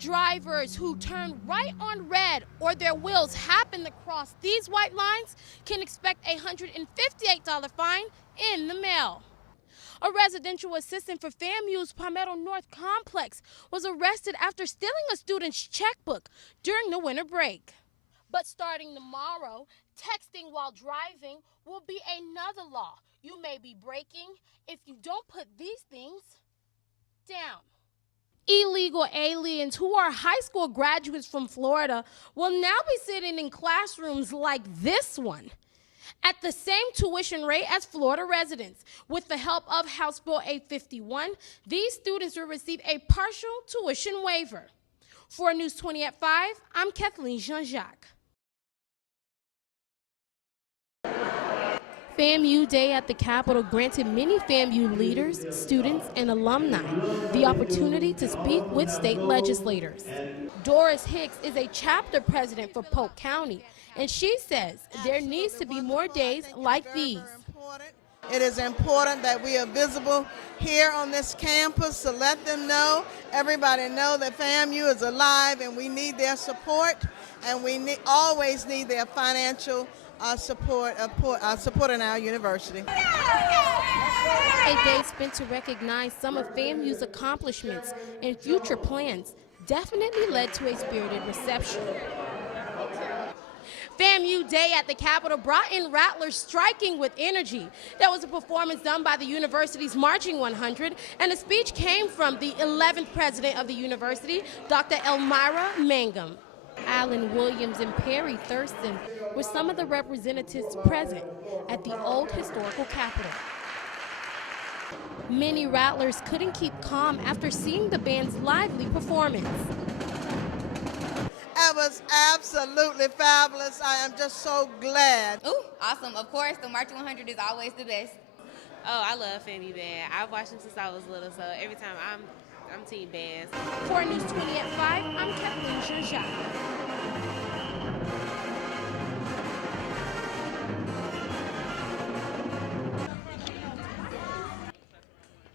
Drivers who turn right on red or their wheels happen to cross these white lines can expect a $158 fine in the mail. A residential assistant for FAMU's Palmetto North complex was arrested after stealing a student's checkbook during the winter break. But starting tomorrow, texting while driving will be another law. You may be breaking if you don't put these things down. Illegal aliens who are high school graduates from Florida will now be sitting in classrooms like this one at the same tuition rate as Florida residents. With the help of House Bill 851, these students will receive a partial tuition waiver. For News 20 at 5, I'm Kethlene Jean-Jacques. FAMU Day at the Capitol granted many FAMU leaders, students, and alumni the opportunity to speak with state legislators. Doris Hicks is a chapter president for Polk County, and she says there needs to be more days like these. It is important that we are visible here on this campus to let them know, everybody know that FAMU is alive, and we need their support, and we always need their financial supporting our university. A day spent to recognize some of FAMU's accomplishments and future plans definitely led to a spirited reception. FAMU Day at the Capitol brought in rattlers striking with energy. There was a performance done by the university's Marching 100, and a speech came from the 11th president of the university, Dr. Elmira Mangum. Alan Williams and Perry Thurston were some of the representatives present at the old historical Capitol. Many rattlers couldn't keep calm after seeing the band's lively performance. That was absolutely fabulous. I am just so glad. Ooh, awesome. Of course, the Marching 100 is always the best. Oh, I love FAMU Band. I've watched them since I was little, so every time I'm team bands. For News 20 at 5, I'm Kethlene Jean-Jacques.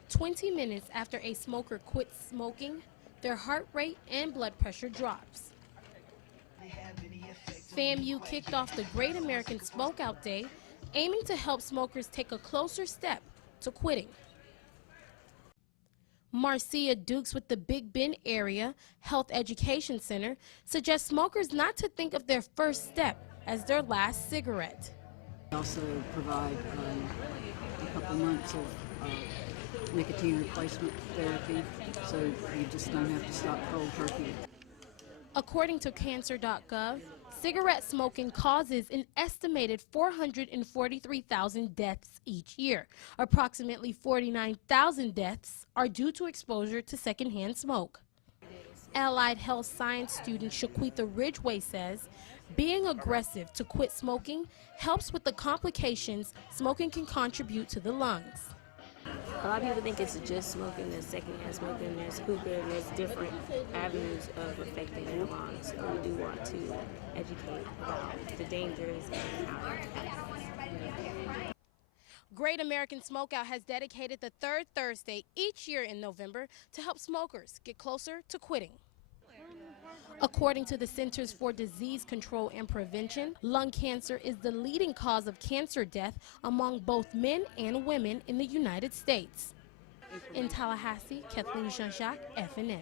20 minutes after a smoker quits smoking, their heart rate and blood pressure drops. FAMU kicked off the Great American Smokeout Day, aiming to help smokers take a closer step to quitting. Marcia Dukes with the Big Bend Area Health Education Center suggests smokers not to think of their first step as their last cigarette. We also provide a couple months of nicotine replacement therapy, so you just don't have to stop cold turkey. According to cancer.gov, cigarette smoking causes an estimated 443,000 deaths each year. Approximately 49,000 deaths are due to exposure to secondhand smoke. Allied Health Science student Shaquita Ridgway says being aggressive to quit smoking helps with the complications smoking can contribute to the lungs. A lot of people think it's just smoking, there's secondhand smoking, there's hookah, and there's different avenues of affecting the lungs. So we do want to educate about the dangers and how it affects. Great American Smokeout has dedicated the third Thursday each year in November to help smokers get closer to quitting. According to the Centers for Disease Control and Prevention, lung cancer is the leading cause of cancer death among both men and women in the United States. In Tallahassee, Kethlene Jean-Jacques, FNN.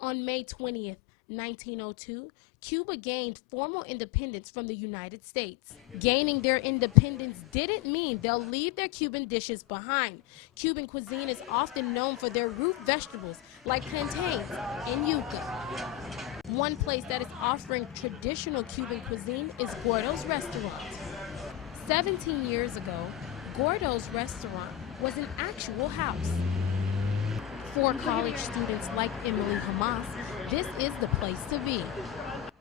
On May 20th, 1902, Cuba gained formal independence from the United States. Gaining their independence didn't mean they'll leave their Cuban dishes behind. Cuban cuisine is often known for their root vegetables like plantains and yuca. One place that is offering traditional Cuban cuisine is Gordo's Restaurant. 17 years ago, Gordo's Restaurant was an actual house. For college students like Emily Hamas, this is the place to be.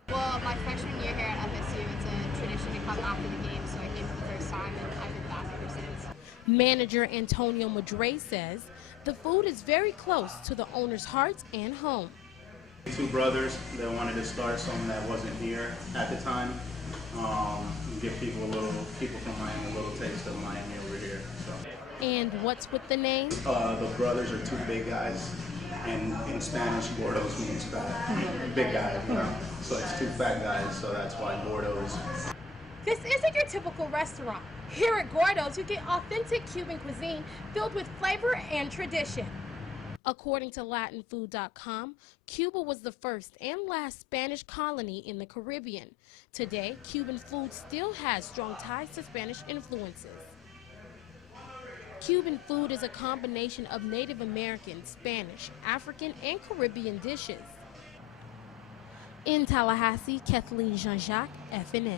Well, my freshman year here at FSU, it's a tradition to come after the game, so I came for the first time, and I've been back ever since. Manager Antonio Madre says the food is very close to the owner's heart and home. Two brothers that wanted to start something that wasn't here at the time, give people from Miami a little taste of Miami over here. So. And what's with the name? The brothers are two big guys And in Spanish, gordos means fat, big guy, you know. So it's two fat guys, so that's why gordos. This isn't your typical restaurant. Here at Gordo's, you get authentic Cuban cuisine filled with flavor and tradition. According to Latinfood.com, Cuba was the first and last Spanish colony in the Caribbean. Today, Cuban food still has strong ties to Spanish influences. Cuban food is a combination of Native American, Spanish, African, and Caribbean dishes. In Tallahassee, Kethlene Jean-Jacques, FNN.